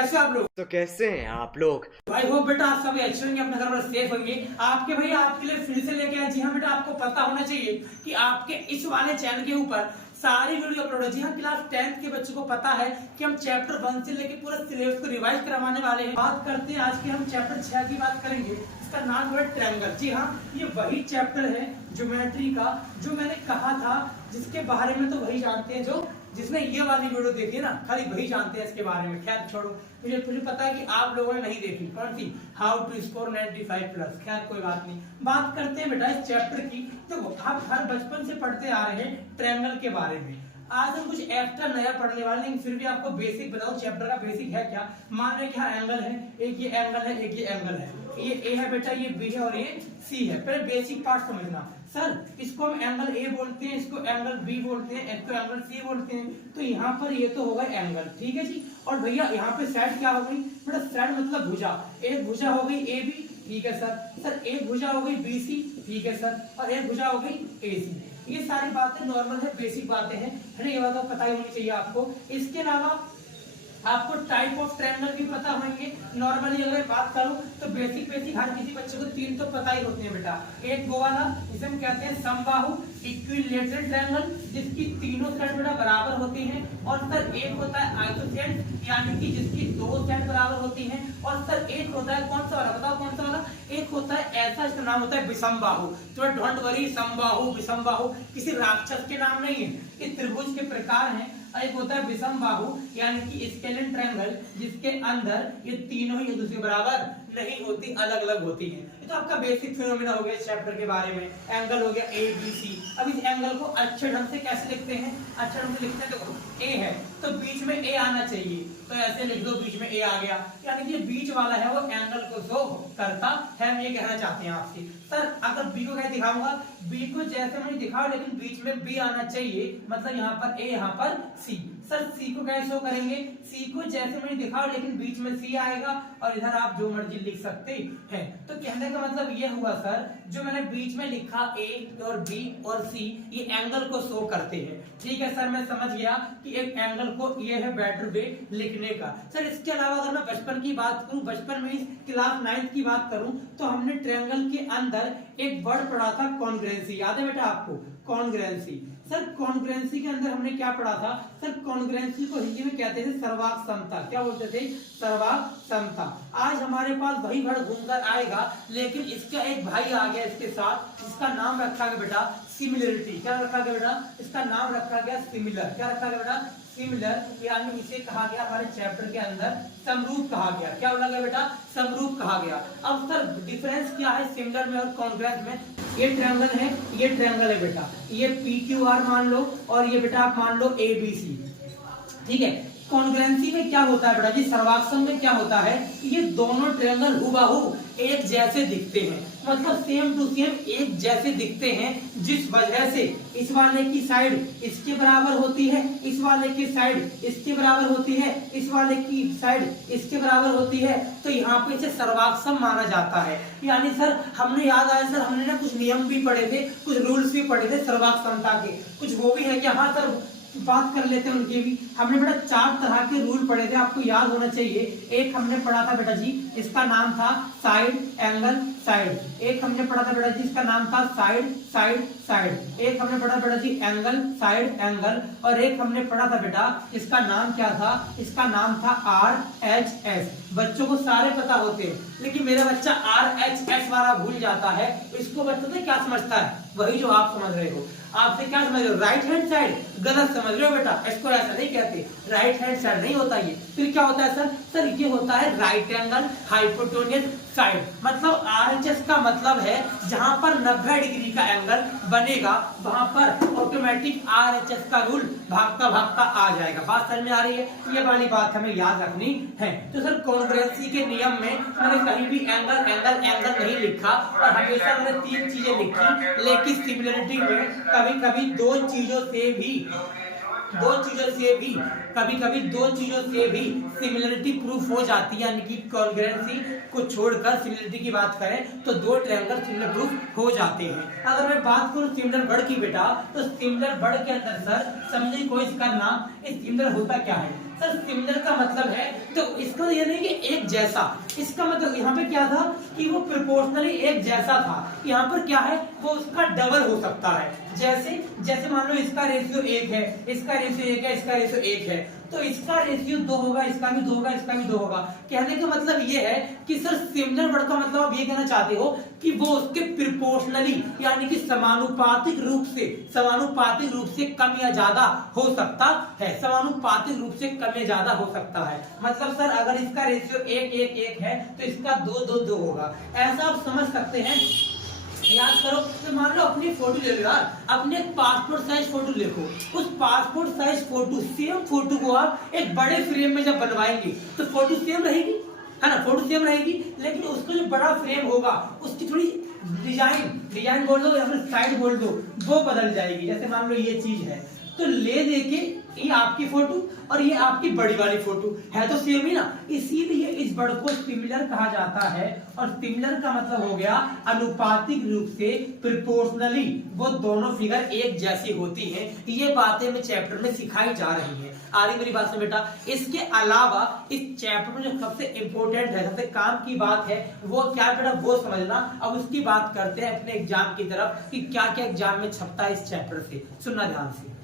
कैसे आप लोग? तो कैसे हैं आप लोग? भाई हो बेटा, आप सभी अच्छे होंगे, अपने घर पर सेफ होंगे। आपके भैया आपके लिए फिर से लेके आए। जी हाँ बेटा, आपको पता होना चाहिए कि आपके इस वाले चैनल के ऊपर सारी वीडियो अपलोड है। जी हाँ, क्लास 10th के बच्चों को पता है कि हम चैप्टर 1 से लेके पूरा सिलेबस को रिवाइज करवाने वाले हैं। बात करते हैं आज के, हम चैप्टर 6 की बात करेंगे। इसका नाम है ट्रायंगल। जी हाँ, ये वही चैप्टर है ज्योमेट्री का जो मैंने कहा था, जिसके बारे में तो वही जानते हैं जो जिसने ये वाली वीडियो देखी है ना, खाली वही जानते हैं इसके बारे में। खैर छोड़ो, मुझे पता है कि आप लोगों ने नहीं देखी। कौन सी? How to score 95+। खैर कोई बात नहीं, बात करते हैं बेटा इस चैप्टर की। तो आप हर बचपन से पढ़ते आ रहे हैं ट्रायंगल के बारे में। आज हम कुछ एक्स्ट्रा नया पढ़ने वाले, लेकिन फिर भी आपको बेसिक बताओ चैप्टर का बेसिक है क्या। मान रहे कि हाँ एंगल है, एक ये एंगल है, एक ये एंगल है, ये ए है बेटा, ये बी है और ये सी है। पहले बेसिक पार्ट समझना। सर इसको हम एंगल ए बोलते हैं, इसको एंगल बी बोलते हैं, इसको एंगल सी बोलते हैं। तो यहाँ पर ये तो होगा एंगल, ठीक है जी। और भैया यहाँ पे साइड क्या हो गई बेटा? साइड मतलब भुजा। एक भुजा हो गई ए बी, ठीक है सर। सर एक भुजा हो गई बी सी, ठीक है सर। और एक भुजा हो गई ए सी। ये सारी बातें नॉर्मल है, बेसिक बातें हैं, ये बात तो पता ही होनी चाहिए आपको। इसके अलावा आपको टाइप ऑफ ट्रायंगल भी पता होंगे। नॉर्मली अगर बात करूं तो बेसिक हर किसी बच्चे को 3 तो पता ही होते हैं बेटा। एक वो वाला जिसे हम कहते हैं समबाहु इक्विलैटरल ट्रायंगल, जिसकी तीनों साइड बेटा बराबर होती हैं। और सर एक होता है आइसोसेलेस, यानी कि जिसकी 2 साइड बराबर होती हैं। और सर एक होता है कौन सा वाला, बताओ कौन सा वाला? एक होता है ऐसा, इसका नाम होता है विषमबाहु। तो डोंट वरी, समबाहु विषमबाहु किसी राक्षस के नाम नहीं है, ये त्रिभुज के प्रकार हैं। एक होता है विषमबाहु यानी कि स्केलेन ट्रायंगल, जिसके अंदर ये तीनों ही एक दूसरे के बराबर नहीं होती, अलग अलग होती हैं। ये तो आपका बेसिक फिनोमेना हो गया इस चैप्टर के बारे में। एंगल हो गया ए बी सी। अब इस एंगल को अच्छे ढंग से कैसे लिखते हैं? अच्छे ढंग से लिखते हैं, देखो ए है तो बीच में ए आना चाहिए, तो ऐसे लिख दो, बीच में ए आ गया, यानी कि बीच वाला है वो एंगल को शो करता है। हम ये कहना चाहते हैं आपसे। सर अगर बी को कैसे दिखाऊंगा? बी को जैसे मैंने दिखाओ, लेकिन बीच में बी आना चाहिए, मतलब यहाँ पर ए, यहाँ पर सी। सर सी को कैसे शो करेंगे? सी को जैसे मैंने दिखाओ, लेकिन बीच में सी आएगा और इधर आप जो मर्जी लिख सकते हैं। तो कहने का मतलब ये हुआ सर, जो मैंने बीच में लिखा ए और बी और सी, ये एंगल को शो करते हैं। ठीक है सर, मैं समझ गया कि एक एंगल को ये है बेटर वे लिखने का। सर इसके अलावा अगर मैं बचपन की बात करूं, बचपन में क्लास 9th की बात करूं, तो हमने ट्रायंगल के अंदर एक वर्ड पढ़ा था कॉन्ग्रुएंसी। याद है बेटा आपको? कॉन्ग्रुएंसी। सर कॉन्ग्रुएंसी के अंदर हमने क्या पढ़ा था? सर कॉन्ग्रुएंसी को हिंदी में कहते थे सर्वाक समता। क्या बोलते थे? सर्वाक समता। आज हमारे पास वही वर्ड घूमकर आएगा, लेकिन इसका एक भाई आ गया इसके साथ, जिसका नाम रखा गया बेटा सिमिलरिटी। क्या रखा गया बेटा? इसका नाम रखा गया सिमिलर। क्या रखा गया बेटा? सिमिलर, यानी इसे कहा गया हमारे चैप्टर के अंदर समरूप कहा गया। क्या बोला गया बेटा? समरूप कहा गया। अब सर डिफरेंस क्या है सिमिलर में और कॉन्ग्रुएंट में? ये ट्रायंगल है, ये ट्रायंगल है बेटा, ये PQR मान लो और ये बेटा आप मान लो ABC, ठीक है। कॉन्ग्रुएंसी में क्या होता है बेटा जी? सर्वाक्षम में क्या होता है? ये दोनों ट्रायंगल हुबहू एक जैसे दिखते हैं, मतलब सेम टू सेम एक जैसे दिखते हैं, जिस वजह से इस वाले की साइड इसके बराबर होती है, इस वाले की साइड इसके बराबर होती है, इस वाले की साइड इसके बराबर होती है। तो यहाँ पे इसे सर्वाक्षम माना जाता है। यानी सर हमने याद आया सर, हमने ना कुछ नियम भी पढ़े थे, कुछ रूल्स भी पढ़े थे सर्वाक्षमता के, कुछ वो भी है कि हाँ सर बात कर लेते हैं उनकी भी। हमने बेटा 4 तरह के रूल पढ़े थे, आपको याद होना चाहिए। एक हमने पढ़ा था बेटा जी, इसका नाम था साइड एंगल साइड। एक हमने पढ़ा था बेटा जी, इसका नाम था साइड साइड साइड। एक हमने पढ़ा बेटा जी एंगल साइड एंगल। और एक हमने पढ़ा था बेटा, इसका नाम क्या था? इसका नाम था RHS। बच्चों को सारे पता होते हैं, लेकिन मेरा बच्चा RHS वाला भूल जाता है। इसको बच्चों से क्या समझता है? वही जो आप समझ रहे हो। आपसे क्या समझ रहे हो? Right hand side. गलत समझ रहे हो बेटा, इसको ऐसा नहीं कहते, राइट हैंड साइड नहीं होता ये। फिर क्या होता है सर? सर ये होता है राइट एंगल हाइपोटेन्यूज साइड। मतलब RHS का मतलब है जहां पर 90 डिग्री का एंगल बनेगा, वहां पर ऑटोमेटिक RHS का रूल भागता भागता आ जाएगा। बात समझ में आ रही है? ये वाली बात हमें याद रखनी है। तो सर कॉन्ग्रुएंसी के नियम में मैंने कहीं भी एंगल एंगल एंगल नहीं लिखा, और हमेशा मैंने 3 चीजें लिखी। लेकिन सिमिलरिटी में कभी कभी दो चीजों से भी सिमिलरिटी प्रूफ हो जाती है। यानी कि कॉन्ग्रुएंसी को छोड़कर सिमिलरिटी की बात करें तो 2 ट्रायंगल सिमिलर प्रूफ हो जाते हैं। अगर मैं बात करूं सिमिलर वर्ड की बेटा, तो सिमिलर वर्ड के अंदर सर समझने की कोशिश करना, इस सिमिलर होता क्या है? सर सिमिलर का मतलब है, तो इसका ये नहीं कि एक जैसा, इसका मतलब यहाँ पे क्या था कि वो प्रोपोर्शनली एक जैसा था, यहाँ पर क्या है वो उसका डबल हो सकता है। जैसे जैसे मान लो इसका रेशियो 1 है, इसका रेशियो 1 है, इसका रेशियो 1 है, तो इसका रेशियो 2 होगा, इसका भी 2 होगा, इसका भी 2 होगा। कहने का मतलब ये है कि सर सिमिलर वर्ड का मतलब आप ये कहना चाहते हो कि वो उसके प्रोपोर्शनली यानी कि समानुपातिक रूप से कम या ज्यादा हो सकता है, समानुपातिक रूप से कम या ज्यादा हो सकता है। मतलब सर अगर इसका रेशियो 1 1 1 है तो इसका 2 2 2 होगा, ऐसा आप समझ सकते हैं। याद करो, तो मान लो अपनी फोटो ले लो यार, अपने पासपोर्ट साइज फोटो देखो, उस passport size photo same photo को आप एक बड़े फ्रेम में जब बनवाएंगे तो फोटो सेम रहेगी, है ना, फोटो सेम रहेगी, लेकिन उसका जो बड़ा फ्रेम होगा उसकी थोड़ी डिजाइन बोल दो या फिर साइड बोल दो, वो बदल जाएगी। जैसे मान लो ये चीज है, तो ले देके ये आपकी फोटो और ये आपकी बड़ी वाली फोटो है तो सेम ही ना, इसीलिए इस वर्ड को सिमिलर कहा जाता है। और सिमिलर का मतलब हो गया अनुपातिक रूप से, प्रोपोर्शनली वो दोनों फिगर एक जैसी होती हैं। ये बातें मैं चैप्टर में सिखाई जा रही हैं। आ रही मेरी बात से बेटा? इसके अलावा इस चैप्टर में जो सबसे इंपॉर्टेंट है, सबसे काम की बात है वो क्या बेटा, वो समझना। अब उसकी बात करते हैं अपने एग्जाम की तरफ कि क्या क्या एग्जाम में छपता है इस चैप्टर से, सुनना ध्यान से।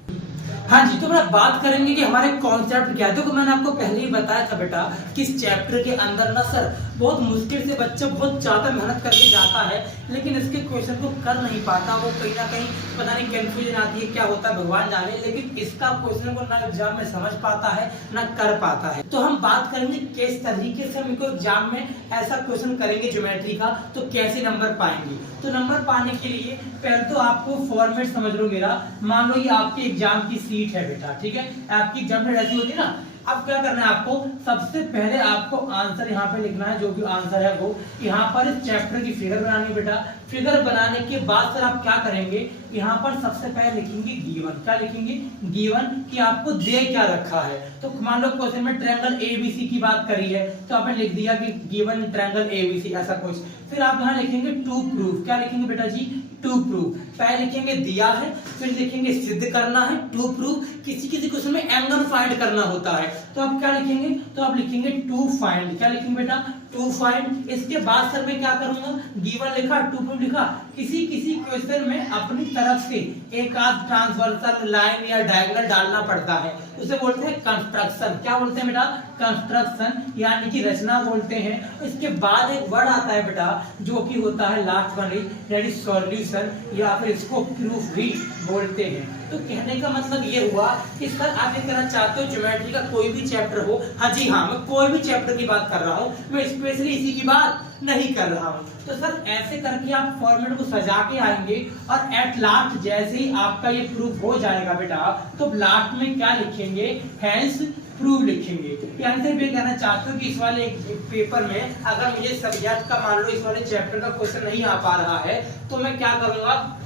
हाँ जी, तो मैं बात करेंगे कि हमारे कॉन्सेप्ट क्या है। देखो मैंने आपको पहले ही बताया था बेटा कि इस चैप्टर के अंदर ना सर बहुत मुश्किल से बच्चा बहुत ज्यादा मेहनत करके जाता है, लेकिन इसके क्वेश्चन को कर नहीं पाता, वो कहीं ना कहीं पता नहीं कंफ्यूजन आती है, क्या होता है भगवान जाने, लेकिन इसका क्वेश्चन को ना एग्जाम में समझ पाता है ना कर पाता है। तो हम बात करेंगे किस तरीके से हम इनको एग्जाम में ऐसा क्वेश्चन करेंगे ज्योमेट्री का, तो कैसे नंबर पाएंगे। तो नंबर पाने के लिए पहले तो आपको फॉर्मेट समझ लो मेरा। मान लो ये आपकी एग्जाम की सीट है बेटा, ठीक है, आपकी एग्जाम में ऐसी होती है ना। अब क्या करना है आपको, सबसे पहले आपको आंसर यहाँ पे लिखना है, जो भी आंसर है वो यहाँ पर इस चैप्टर की फिगर बनानी है बेटा। फिगर बनाने के बाद सर आप क्या करेंगे, यहाँ पर सबसे पहले लिखेंगे गिवन। क्या लिखेंगे? गिवन, कि आपको दे क्या रखा है। तो मान लो क्वेश्चन में ट्रायंगल एबीसी की बात करी है, तो आपने लिख दिया कि गिवन ट्रायंगल एबीसी, ऐसा कुछ। फिर आप यहाँ लिखेंगे टू प्रूफ। क्या लिखेंगे बेटा जी? To proof. पहले लिखेंगे दिया है, फिर लिखेंगे सिद्ध करना है, टू प्रूफ। किसी किसी क्वेश्चन में एंगल फाइंड करना होता है, तो आप क्या लिखेंगे, तो आप लिखेंगे टू फाइंड। क्या लिखेंगे बेटा? To find. इसके बाद सर मैं क्या करूंगा, गिवन लिखा, टू प्रूफ लिखा, किसी किसी क्वेश्चन में अपनी तरफ से एक आध ट्रांसवर्सल लाइन या डायगोनल डालना पड़ता है, उसे बोलते हैं कंस्ट्रक्शन। क्या बोलते हैं बेटा? कंस्ट्रक्शन, यानी कि रचना बोलते हैं। इसके बाद एक वर्ड आता है बेटा जो कि होता है लास्ट वन, यानी सॉल्यूशन, या फिर इसको प्रूफ भी बोलते हैं। तो कहने का मतलब ये हुआ कि सर आप ये कहना चाहते हो ज्योमेट्री का कोई भी चैप्टर हो, हाँ जी हाँ, मैं कोई भी चैप्टर की बात कर रहा हूँ, मैं स्पेशली इसी की बात नहीं कर रहा हूँ। तो सर ऐसे करके आप फॉर्मेट को सजा के आएंगे और एट लास्ट जैसे ही आपका ये प्रूफ हो जाएगा बेटा, तो लास्ट में क्या लिखेंगे, हेंस प्रूव लिखेंगे। यानी सिर्फ ये कहना चाहते हो कि इस वाले पेपर में अगर मुझे सब्जेक्ट का मान लो इस वाले चैप्टर का क्वेश्चन नहीं आ पा रहा है, तो मैं क्या करूंगा,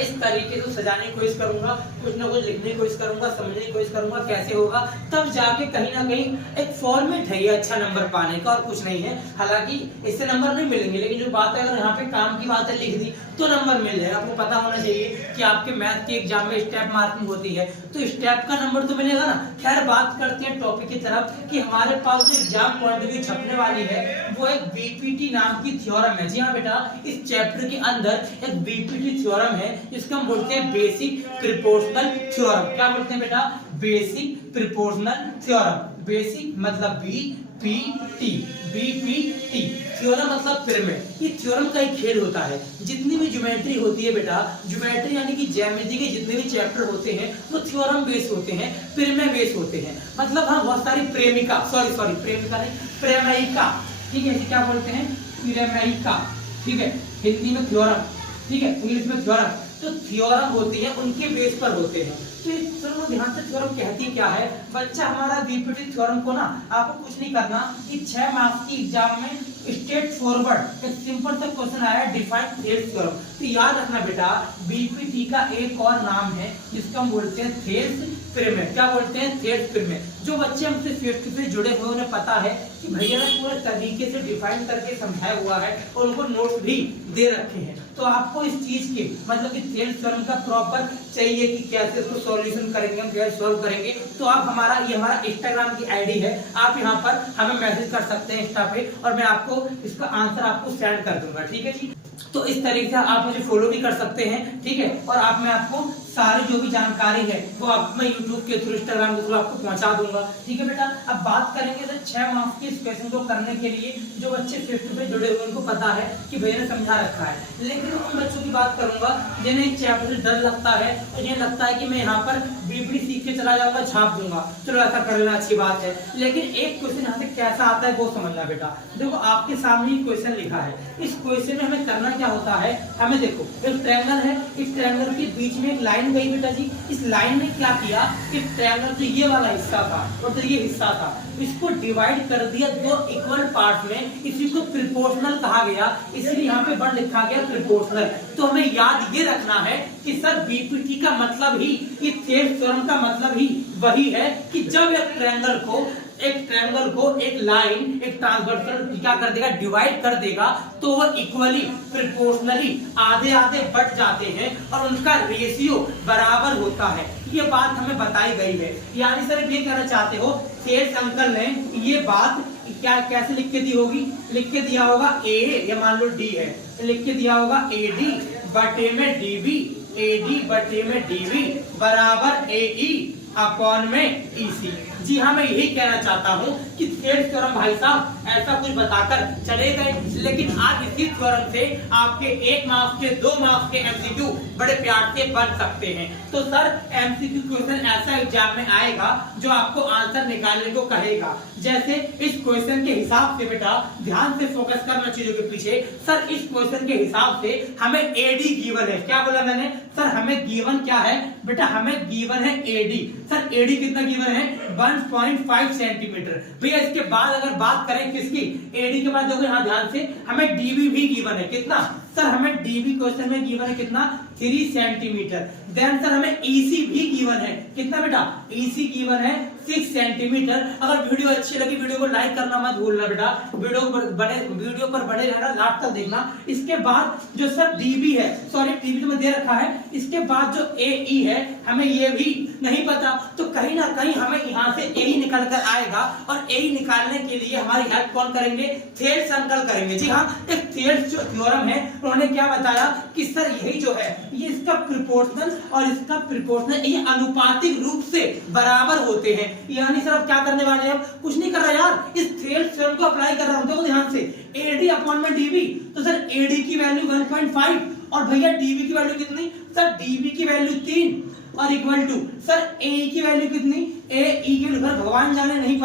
इस तरीके से सजाने की कोशिश करूंगा, कुछ ना कुछ लिखने की कोशिश करूंगा, समझने की कोशिश करूंगा कैसे होगा, तब जाके कहीं ना कहीं एक फॉर्मेट है ये अच्छा नंबर पाने का, और कुछ नहीं है। हालांकि इससे नंबर नहीं मिलेंगे, लेकिन जो बात है अगर यहाँ पे काम की बात है लिख दी तो नंबर मिल जाएगा। आपको पता होना चाहिए कि आपके मैथ के एग्जाम में स्टेप मार्किंग होती है, तो स्टेप का नंबर तो मिलेगा ना। खैर बात करते हैं टॉपिक की तरफ कि हमारे पास जो एग्जाम पॉइंट ऑफ व्यू छपने वाली है वो एक बीपीटी नाम की थ्योरम है। जी हाँ बेटा, इस चैप्टर के अंदर एक बीपीटी थ्योरम है जिसको हम बोलते हैं बेसिक प्रोपोर्शनल थ्योरम। क्या बोलते हैं बेटा? Basic proportional theorem. बेसिक मतलब बीपीटी, बीपीटी थ्योरम मतलब पिरामिड। ये थ्योरम का एक खेल होता है। जितनी भी ज्योमेट्री होती है बेटा, ज्योमेट्री यानी कि ज्यामिति के जितने भी चैप्टर होते हैं वो थ्योरम बेस होते हैं, पिरामिड बेस होते हैं। मतलब हाँ बहुत सारी प्रेमिका नहीं, प्रमेयिका, ठीक है, क्या बोलते हैं? प्रमेयिका, ठीक है, हिंदी में थ्योरम, ठीक है, इंग्लिश में थ्योरम। तो थ्योरम होती है उनके बेस पर होते हैं। तो चलो ध्यान से थ्योरम कहती क्या है। बच्चा हमारा बीपीटी थ्योरम को ना आपको कुछ नहीं करना कि 6 मार्क्स की एग्जाम में स्ट्रेट फॉरवर्ड एक सिंपल सा क्वेश्चन आया है, डिफाइन थेल्स थ्योरम। तो याद रखना बेटा बीपीटी का एक और नाम है जिसको हम बोलते हैं थेल्स पिरामिड। क्या बोलते हैं? Thales pyramid. जो बच्चे हमसे फेस टू फेस जुड़े हुए उन्हें पता है कि भैया ने पूरे तरीके से डिफाइन करके समझाया हुआ है और उनको नोट्स भी दे रखे हैं। तो आपको इस चीज के मतलब कि थेल्स थ्योरम का प्रॉपर चाहिए कि कैसे उसको सॉल्यूशन करेंगे, हम कैसे सॉल्व करेंगे, तो आप हमारा इंस्टाग्राम की आईडी है, आप यहाँ पर हमें मैसेज कर सकते हैं इंस्टा पे और मैं आपको इसका आंसर आपको सेंड कर दूंगा। ठीक है जी, तो इस तरीके से आप मुझे फॉलो भी कर सकते हैं। ठीक है, और आप मैं आपको सारी जो भी जानकारी है वो आप मैं यूट्यूब के थ्रू, इंस्टाग्राम के थ्रू आपको पहुंचा दूंगा। ठीक है बेटा, अब बात करेंगे तो 6 मार्क्स के इस क्वेश्चन को करने के लिए जो बच्चे फेस टू फेस जुड़े हुए उनको पता है कि भैया ने समझा रखा है, लेकिन उन बच्चों की बात करूंगा जिन्हें चैप्टर से डर लगता है और जिन्हें लगता है कि मैं यहाँ पर बीपीडी सीख के चला जाऊंगा, छाप दूंगा, चलो ऐसा कर लेना अच्छी बात है, लेकिन एक क्वेश्चन यहाँ से कैसा आता है वो समझना बेटा। देखो आपके सामने ही क्वेश्चन लिखा है, इस क्वेश्चन में हमें करना क्या होता है, हमें देखो एक ट्रायंगल है, इस ट्रायंगल के बीच में एक लाइन गई बेटा जी, इस लाइन ने क्या किया, इस ट्रायंगल तो ये वाला हिस्सा था और तो ये हिस्सा था, इसको डिवाइड कर दिया दो इक्वल पार्ट में, इसी को प्रोपोर्शनल कहा गया, इसलिए यहाँ पे वर्ड लिखा गया प्रोपोर्शनल। तो हमें याद ये रखना है कि सर बीपीटी का मतलब ही, ये थेल्स थ्योरम का मतलब ही वही है कि जब एक ट्रायंगल को एक लाइन एक ट्रांसवर्सल क्या कर देगा, डिवाइड कर देगा, तो वो इक्वली प्रोपोर्शनली आधे आधे बट जाते हैं और उनका रेशियो बराबर होता है। ये बात हमें बताई गई है, यानी सर ये कहना चाहते हो थेल्स अंकल ने ये बात क्या कैसे लिख के दी होगी, लिख के दिया होगा ए या मान लो डी है, लिख के दिया होगा एडी बटे में डीबी, एडी बटे में डीबी बराबर एई अपॉन में ईसी। जी हाँ, मैं यही कहना चाहता हूँ कि थेल्स थ्योरम भाई साहब ऐसा कुछ बताकर चले गए, लेकिन आज इसी थ्योरम से आपके 1 मार्क्स के 2 मार्क्स के एमसीक्यू बड़े प्यार से बन सकते हैं। तो सर एमसीक्यू क्वेश्चन ऐसा एग्जाम में आएगा जो आपको आंसर निकालने को कहेगा, जैसे इस क्वेश्चन के हिसाब से बेटा ध्यान से फोकस करना चीजों के पीछे। सर इस क्वेश्चन के हिसाब से हमें एडी गिवन है, क्या बोला मैंने, सर हमें गिवन क्या है बेटा, हमें गिवन है एडी। सर एडी कितना गिवन है, 1.5 सेंटीमीटर। भैया इसके बाद अगर बात करें किसकी, एडी के बाद देखो यहाँ ध्यान से हमें डीबी भी गिवन है, कितना सर हमें डीबी क्वेश्चन में गिवन है कितना, 3 सेंटीमीटर। देन सर हमें ईसी भी गिवन है, कितना बेटा, ईसी गिवन है 6 सेंटीमीटर। अगर वीडियो अच्छी लगी वीडियो को लाइक करना मत भूलना बेटा, वीडियो पर बने रहना, लास्ट तक देखना। इसके बाद जो सर डीबी है, सॉरी डीबी तो मैं दे रखा है, इसके बाद जो एई है हमें ये भी नहीं पता, तो कहीं ना कहीं हमें यहाँ से एई निकल कर आएगा और एई निकालने के लिए हमारी हेल्प कौन करेंगे, थेल्स अंकल करेंगे। जी हाँ, एक थेल्स जो थ्योरम है उन्होंने क्या बताया कि सर यही जो है ये इसका प्रोपोर्शनल और इसका प्रोपोर्शनल ये अनुपातिक रूप से बराबर होते हैं। यानी सर अब क्या करने वाले हैं, कुछ नहीं कर रहा यार, इस थेल्स थ्योरम को अप्लाई कर रहा हूं, देखो ध्यान से एडी अपॉन में डीबी, तो सर एडी की वैल्यू 1.5 और भैया डीबी की वैल्यू कितनी, सर डीबी की वैल्यू 3 और इक्वल टू सर ए की वैल्यू कितनी, ए ई की वैल्यू भगवान जाने, नहीं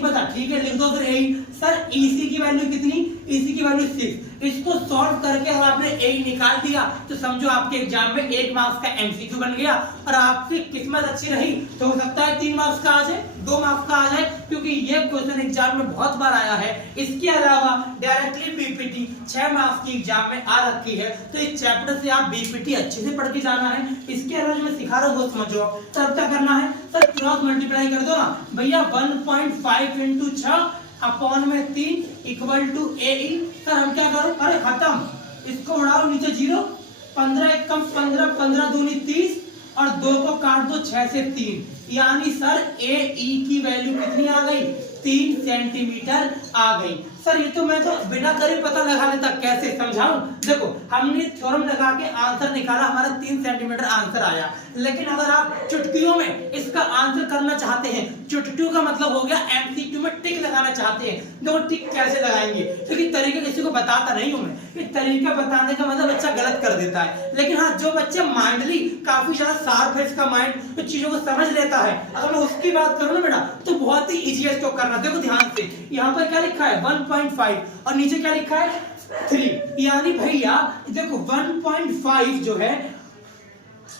पता ठीक है लिख दो फिर ए। सर ईसी की वैल्यू कितनी, ईसी की वैल्यू 6। इसको सॉल्व करके अगर आपने ए निकाल दिया तो समझो आपके एग्जाम में 1 मार्क्स का एमसीक्यू बन गया, और आपकी किस्मत अच्छी रही तो हो सकता है 3 मार्क्स का आ जाए, 2 मार्क्स का आ जाए, क्योंकि ये क्वेश्चन एग्जाम में बहुत बार आया है। इसके अलावा डायरेक्टली बीपीटी 6 मार्क्स की एग्जाम में आ रखी है, तो इस चैप्टर से आप बीपीटी अच्छे से पढ़ के जाना है। इसके अलावा जो मैं सिखा रहा हूँ वो समझो, तब क्या करना है सर, क्रॉस मल्टीप्लाई कर दो ना भैया, 1.5 इंटू 6 अपॉन में 3 इक्वल टू ए। सर हम क्या करो, अरे खत्म, इसको उड़ाओ नीचे 0, 15 1 कम 15, 15 दूनी 30 और 2 को काट दो 6 से 3, यानी सर ए ई की वैल्यू कितनी आ गई, 3 सेंटीमीटर आ गई। सर ये तो मैं तो बिना करे पता लगा लेता, कैसे समझाऊं, देखो हमने थ्योरम लगा के आंसर निकाला, हमारा 3 सेंटीमीटर आंसर आया, लेकिन अगर आप चुटकियों में इसका आंसर करना चाहते हैं, चुटकियों का मतलब हो गया एमसीक्यू में टिक लगाना चाहते हैं, तो टिक कैसे लगाएंगे, क्योंकि तरीका किसी को बताता नहीं हूं मैं, ये तरीका बताने का मतलब बच्चा गलत कर देता है। लेकिन हाँ, जो बच्चे माइंडली काफी ज्यादा शार्प है, इसका माइंड तो चीजों को समझ लेता है, अगर मैं उसकी बात करूं ना बेटा तो बहुत ही इजी है इसको करना। देखो ध्यान से यहाँ पर क्या लिखा है 1.5 और नीचे क्या लिखा है 3, यानी भैया देखो 1.5 जो है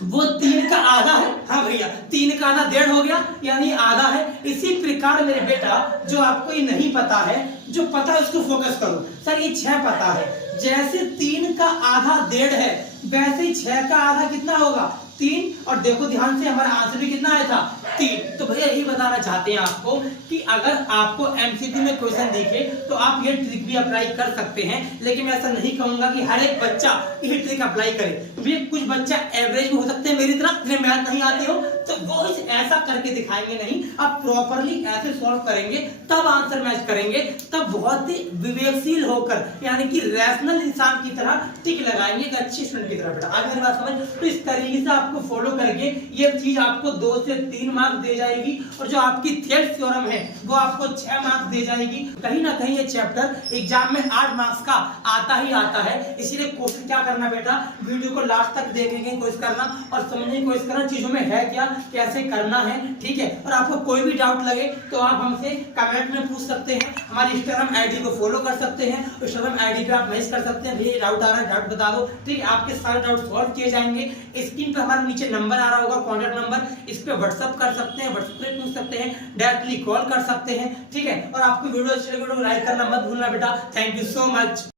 वो 3 का आधा है, हाँ भैया 3 का आधा 1.5 हो गया, यानी आधा है। इसी प्रकार मेरे बेटा जो आपको ये नहीं पता है, जो पता है उसको फोकस करो। सर ये 6 पता है, जैसे 3 का आधा 1.5 है वैसे ही 6 का आधा कितना होगा, 3 और देखो ध्यान से हमारा आंसर भी कितना आया था 3। तो भैया यही बताना चाहते हैं आपको कि अगर आपको एमसीक्यू में क्वेश्चन दिखे तो आप ये ट्रिक भी अप्लाई कर सकते हैं, लेकिन मैं ऐसा नहीं कहूंगा कि हर एक बच्चा ये ट्रिक अप्लाई करे। भी कुछ बच्चा एवरेज में हो सकते हैं मेरी तरह, जिन्हें मैथ नहीं आती हो, तो वो ऐसा करके दिखाएंगे नहीं। आप प्रॉपरली ऐसे सॉल्व करेंगे तब आंसर मैच करेंगे, तब बहुत ही विवेकशील होकर यानी कि रैशनल इंसान की तरह टिक लगाएंगे एक अच्छे स्टूडेंट की तरह। बेटा आगे मेरी बात समझ। तो इस तरीके से आपको फॉलो करके ये चीज आपको 2 से 3 मार्क्स दे जाएगी, और जो आपकी थेट थ्योरम है वो आपको 6 मार्क्स दे जाएगी। कहीं ना कहीं ये चैप्टर एग्जाम में 8 मार्क्स का आता ही आता है, इसीलिए कोशिश क्या करना बेटा, वीडियो को लास्ट तक देखने की कोशिश करना और समझने की कोशिश करना चीजों में है क्या, कैसे करना है, ठीक है। और आपको कोई भी डाउट लगे तो आप हमसे कमेंट में पूछ सकते हैं, हमारी इंस्टाग्राम आईडी को फॉलो कर सकते हैं, इंस्टाग्राम आईडी पे आप मैसेज कर सकते हैं, भैया डाउट आ रहा है डाउट बता दो, ठीक है। आपके सारे डाउट सॉल्व किए जाएंगे। स्क्रीन पे हमारे नीचे नंबर आ रहा होगा, कॉन्टैक्ट नंबर, इस पे व्हाट्सएप कर सकते हैं, व्हाट्सएप पे पूछ सकते हैं, डायरेक्टली कॉल कर सकते हैं, ठीक है। और आपको वीडियो अच्छी लगे तो लाइक करना मत भूलना बेटा। Thank you so much.